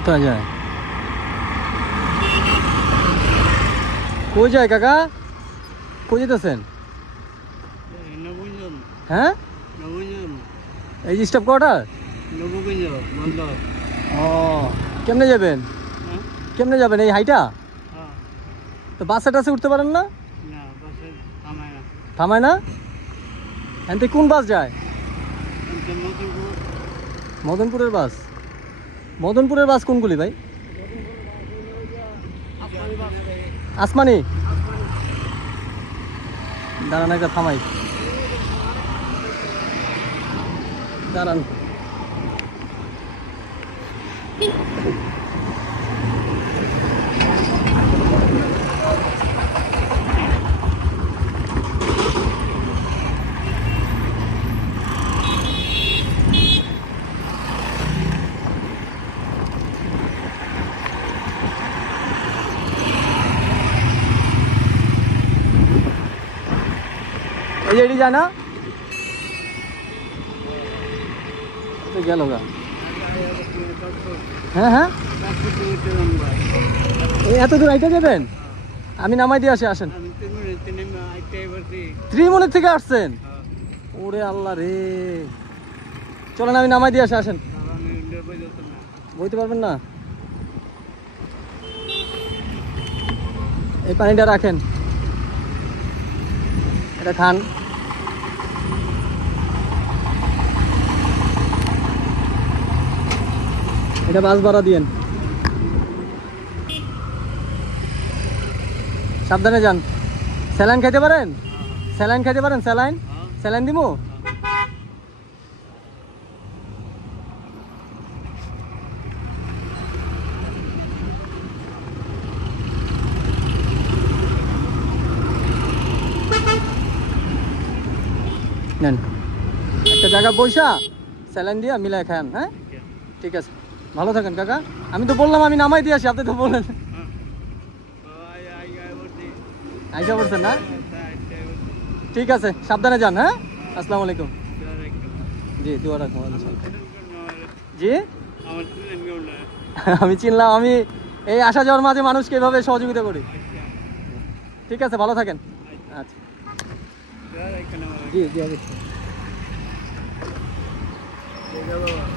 কোথায় যায়? কই যায় কাকা? কই যেতেছেন? হ্যাঁ, এই যে স্টাফ কোয়ার্টার। ও, কেমনে যাবেন? কেমনে যাবেন এই হাইটা? তো বাসে টাসে উঠতে পারেন না? থামায় না? এনতে কোন বাস যায়? মদনপুরের বাস। মদনপুরের বাস কোনগুলি ভাই? আসমানি। দাঁড়ান একটা থামাই, দাঁড়ান। এই যে এটি যায় না? গেল গা। হ্যাঁ হ্যাঁ, এত দূর আইতে যাবেন? আমি নামাই দিয়ে আসি, আসেন। ত্রিমুনির থেকে আসছেন? ওরে আল্লাহ রে, চলেন আমি নামাই দিয়ে আসি, আসেন। বইতে পারবেন না? এই পানিটা রাখেন, এটা খান। এটা বাস ভাড়া দিয়েন। সাবধানে যান। স্যালাইন খাইতে পারেন? স্যালাইন খাইতে পারেন? স্যালাইন, স্যালাইন দিমু? নেন, একটা জায়গা বইসা স্যালাইন দিয়া মিলাই খান। হ্যাঁ ঠিক আছে, ভালো থাকেন কাকা। আমি তো বললাম আমি নামাই দিয়ে আসি, আপনি তো বললেন। আইসা পড়ছেন না? ঠিক আছে, সাবধানে যান। হ্যাঁ, আসসালামু আলাইকুম। জি, দোয়া রাখুন। জি, আমি চিনলাম, আমি এই আসা যাওয়ার মাঝে মানুষকে এভাবে সহযোগিতা করি। ঠিক আছে, ভালো থাকেন। আচ্ছা, জি জি অবশ্যই।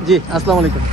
জি, আসসালামু আলাইকুম।